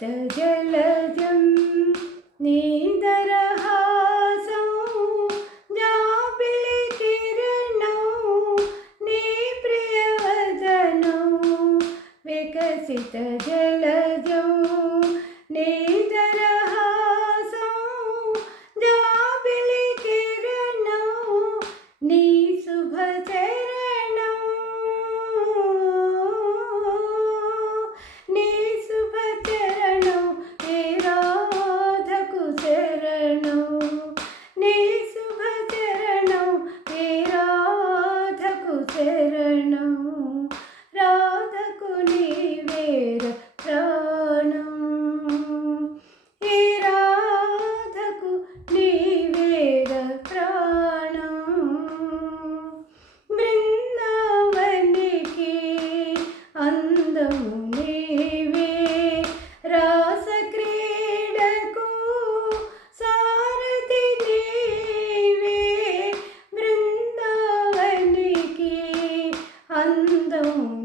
शुद्धजलजं नेदरहासौ जापिलिकिरणौ नेप्रियवदनौ विकसितजलजौ 한동